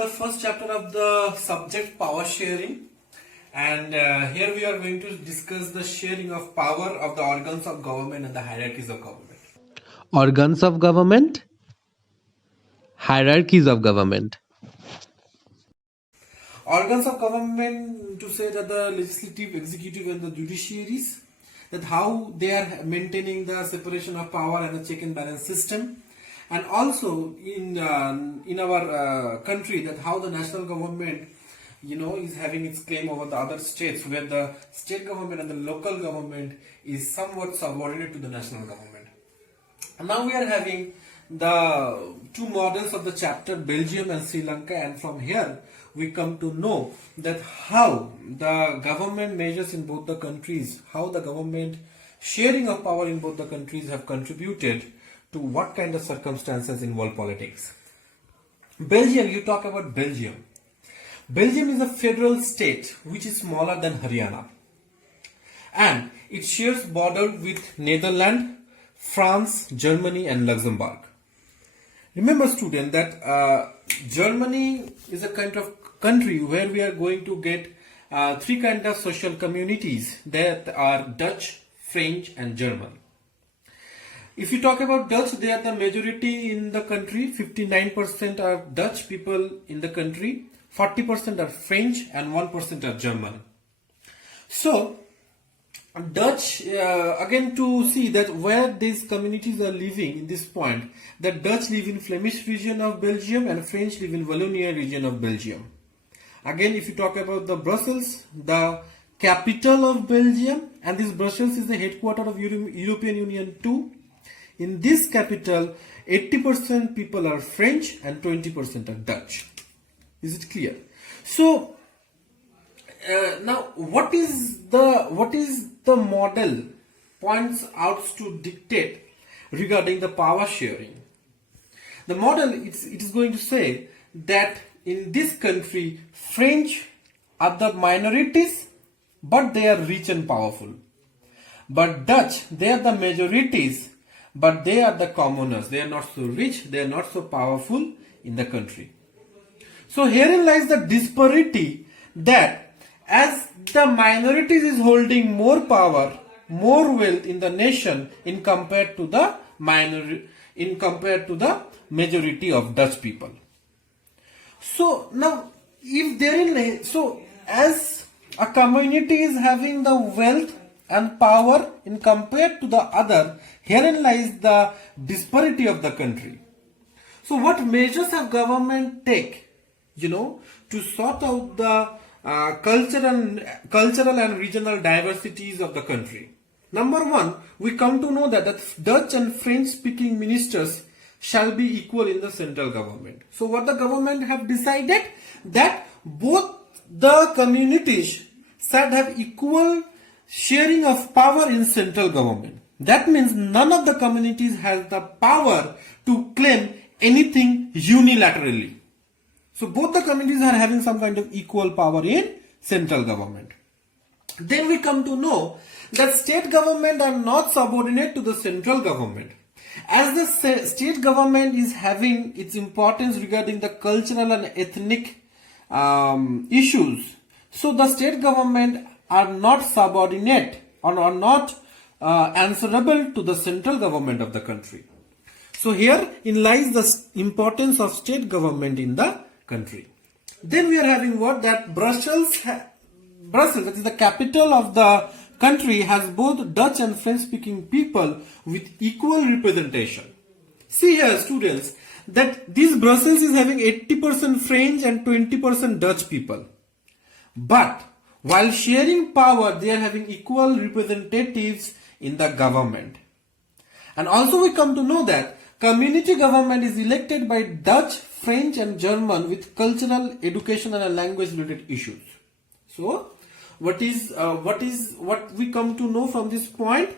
the first chapter of the subject power sharing, and here we are going to discuss the sharing of power of the organs of government and the hierarchies of government. Organs of government, hierarchies of government. Organs of government, to say that the legislative, executive and the judiciaries, that how they are maintaining the separation of power and the check and balance system, and also in our country, that how the national government is having its claim over the other states, where the state government and the local government is somewhat subordinate to the national government. And now we are having the two models of the chapter, Belgium and Sri Lanka, and from here we come to know that how the government measures in both the countries, how the government sharing of power in both the countries have contributed to what kind of circumstances in world politics. Belgium, you talk about Belgium. Belgium is a federal state which is smaller than Haryana, and it shares border with Netherlands, France, Germany and Luxembourg. Remember student that Germany is a kind of country where we are going to get three kind of social communities that are Dutch, French and German. If you talk about Dutch, they are the majority in the country. 59% are Dutch people in the country, 40% are French and 1% are German. So Dutch, again to see that where these communities are living in this point, the Dutch live in Flemish region of Belgium and French live in Wallonia region of Belgium. Again, if you talk about the Brussels, the capital of Belgium, and this Brussels is the headquarters of European Union too. In this capital, 80% people are French and 20% are Dutch. Is it clear? So now what is the model points out to dictate regarding the power sharing? The model it is going to say that in this country French are the minorities but they are rich and powerful, but Dutch, they are the majorities but they are the commoners. They are not so rich, they are not so powerful in the country. So herein lies the disparity, that as the minorities is holding more power, more wealth in the nation in compared to the majority of Dutch people. So now as a community is having the wealth and power in compared to the other, herein lies the disparity of the country. So what measures have government take to sort out the cultural and regional diversities of the country? Number one, we come to know that Dutch and French speaking ministers shall be equal in the central government. So what the government have decided, that both the communities should have equal sharing of power in central government. That means none of the communities has the power to claim anything unilaterally. So both the communities are having some kind of equal power in central government. Then we come to know that state government are not subordinate to the central government. As the state government is having its importance regarding the cultural and ethnic issues, so the state government are not subordinate or are not answerable to the central government of the country. So herein lies the importance of state government in the country. Then we are having what, that Brussels, that is the capital of the country, has both Dutch and French speaking people with equal representation. See here students, that this Brussels is having 80% French and 20% Dutch people. But while sharing power, they are having equal representatives in the government. And also we come to know that community government is elected by Dutch, French and German with cultural, educational and language related issues. So what we come to know from this point,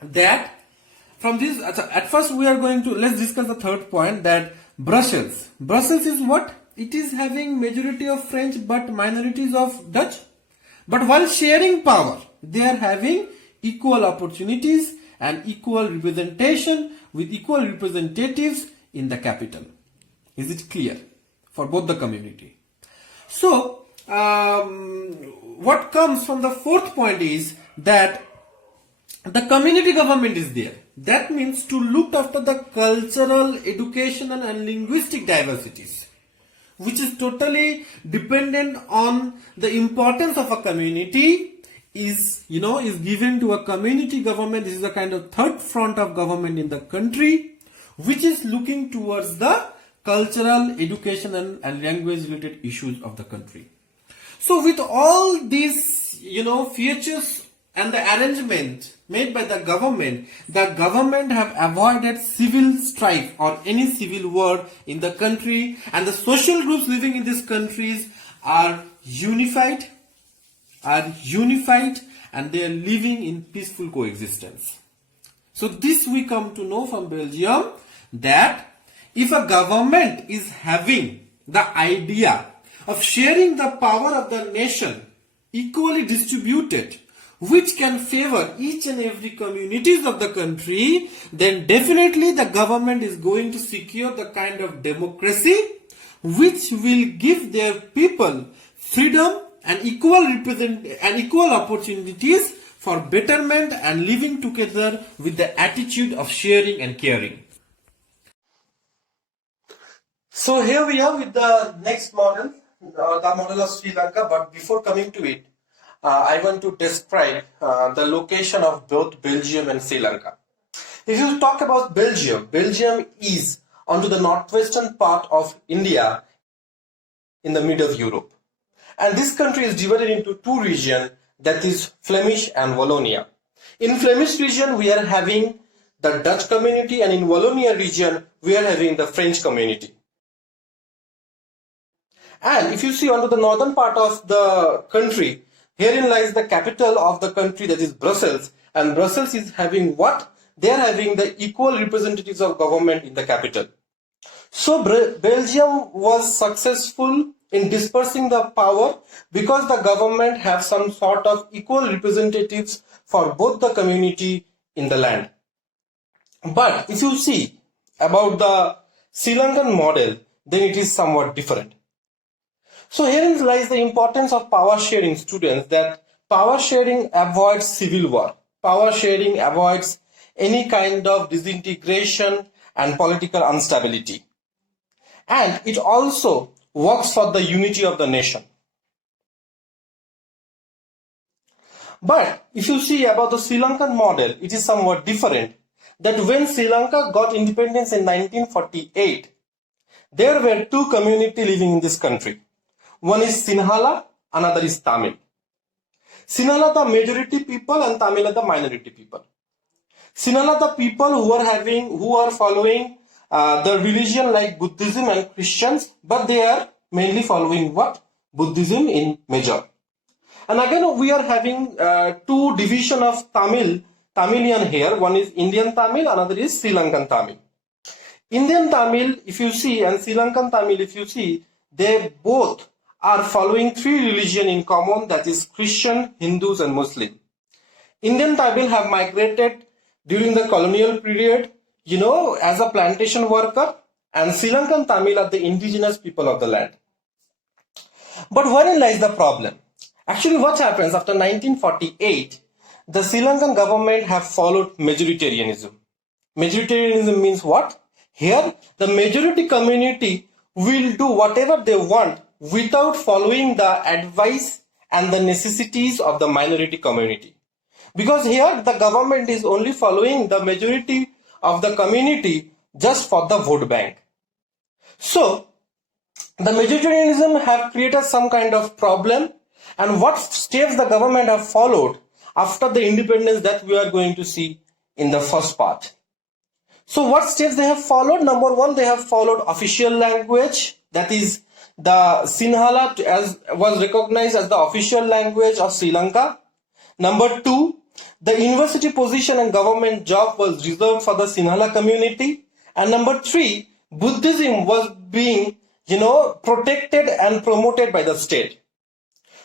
that from this, at first we are going to, let's discuss the third point, that Brussels is what? It is having majority of French but minorities of Dutch. But while sharing power, they are having equal opportunities and equal representation with equal representatives in the capital. Is it clear? for both the community. So, what comes from the fourth point is that the community government is there. That means to look after the cultural, educational and linguistic diversities, which is totally dependent on the importance of a community is given to a community government. This is a kind of third front of government in the country, which is looking towards the cultural, educational and language related issues of the country. So with all these, features and the arrangement made by the government have avoided civil strife or any civil war in the country, and the social groups living in these countries are unified and they are living in peaceful coexistence. So this we come to know from Belgium, that if a government is having the idea of sharing the power of the nation equally distributed, which can favor each and every communities of the country, then definitely the government is going to secure the kind of democracy which will give their people freedom and equal opportunities for betterment and living together with the attitude of sharing and caring. So here we are with the next model, the model of Sri Lanka. But before coming to it, I want to describe the location of both Belgium and Sri Lanka. If you talk about Belgium, Belgium is onto the northwestern part of India in the middle of Europe. And this country is divided into two regions, that is Flemish and Wallonia. In Flemish region, we are having the Dutch community, and in Wallonia region, we are having the French community. And if you see onto the northern part of the country, herein lies the capital of the country, that is Brussels. And Brussels is having what? They are having the equal representatives of government in the capital. So Belgium was successful in dispersing the power because the government have some sort of equal representatives for both the community in the land. But if you see about the Sri Lankan model, then it is somewhat different. So herein lies the importance of power sharing, students, that power sharing avoids civil war. Power sharing avoids any kind of disintegration and political instability. And it also works for the unity of the nation. But if you see about the Sri Lankan model, it is somewhat different. That when Sri Lanka got independence in 1948, there were two communities living in this country. One is Sinhala, another is Tamil. Sinhala the majority people and Tamil the minority people. Sinhala the people who are following the religion like Buddhism and Christians, but they are mainly following what? Buddhism in major. And again we are having two division of Tamilian here. One is Indian Tamil, another is Sri Lankan Tamil. Indian Tamil, if you see, and Sri Lankan Tamil, if you see, they both are following three religions in common, that is Christian, Hindus and Muslim. Indian Tamil have migrated during the colonial period, as a plantation worker, and Sri Lankan Tamil are the indigenous people of the land. But wherein lies the problem? Actually, what happens after 1948, the Sri Lankan government have followed majoritarianism. Majoritarianism means what? Here, the majority community will do whatever they want without following the advice and the necessities of the minority community. Because here the government is only following the majority of the community just for the vote bank. So the majoritarianism have created some kind of problem, and what steps the government have followed after the independence that we are going to see in the first part. So what steps they have followed? Number one, they have followed official language, that is the Sinhala as was recognized as the official language of Sri Lanka. Number two, the university position and government job was reserved for the Sinhala community. And number three, Buddhism was being, protected and promoted by the state.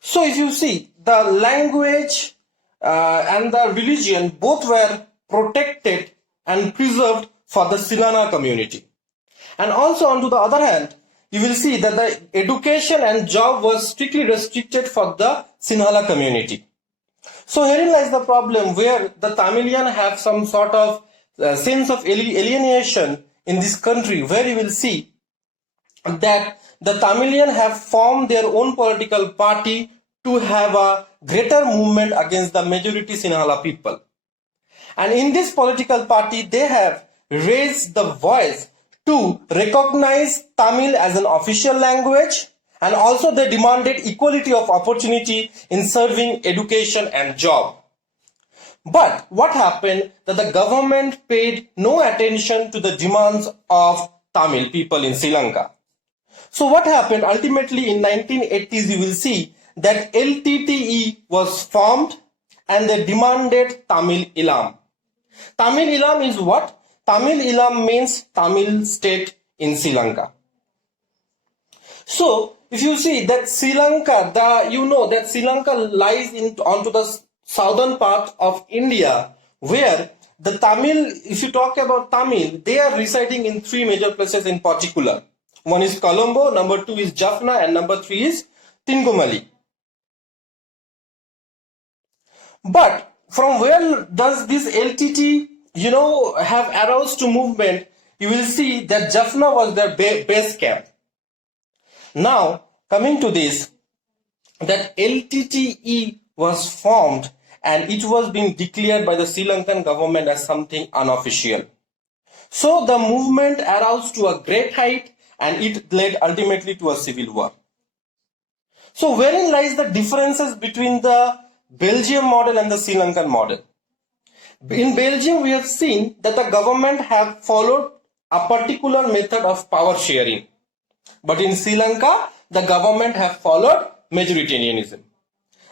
So if you see, the language and the religion both were protected and preserved for the Sinhala community. And also on to the other hand, you will see that the education and job was strictly restricted for the Sinhala community. So herein lies the problem, where the Tamilian have some sort of sense of alienation in this country, where you will see that the Tamilian have formed their own political party to have a greater movement against the majority Sinhala people. And in this political party, they have raised the voice to recognize Tamil as an official language, and also they demanded equality of opportunity in serving education and job. But what happened that the government paid no attention to the demands of Tamil people in Sri Lanka. So what happened ultimately in 1980s, you will see that LTTE was formed and they demanded Tamil Ilam. Tamil Ilam is what? Tamil Ilam means Tamil state in Sri Lanka. So if you see that Sri Lanka, that Sri Lanka lies onto the southern part of India, where the Tamil, if you talk about Tamil, they are residing in three major places in particular. One is Colombo, number two is Jaffna, and number three is Tinkumali. But from where does this LTT, have aroused to movement? You will see that Jaffna was their base camp. Now, coming to this, that LTTE was formed and it was being declared by the Sri Lankan government as something unofficial. So the movement aroused to a great height and it led ultimately to a civil war. So wherein lies the differences between the Belgium model and the Sri Lankan model? In Belgium, we have seen that the government have followed a particular method of power sharing. But in Sri Lanka, the government have followed majoritarianism.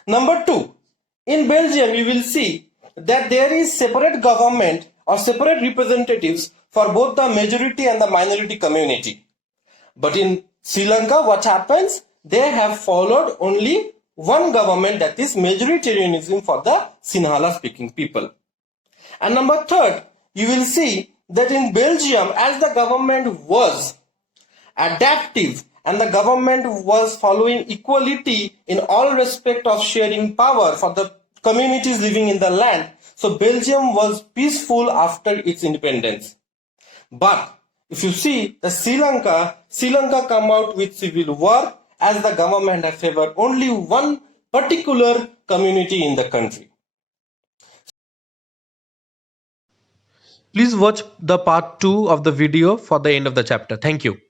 Number two, in Belgium, you will see that there is separate government or separate representatives for both the majority and the minority community. But in Sri Lanka, what happens? They have followed only one government, that is majoritarianism for the Sinhala speaking people. And number third, you will see that in Belgium, as the government was adaptive and the government was following equality in all respect of sharing power for the communities living in the land, so Belgium was peaceful after its independence. But if you see the Sri Lanka come out with civil war as the government have favored only one particular community in the country. Please watch the part 2 of the video for the end of the chapter. Thank you.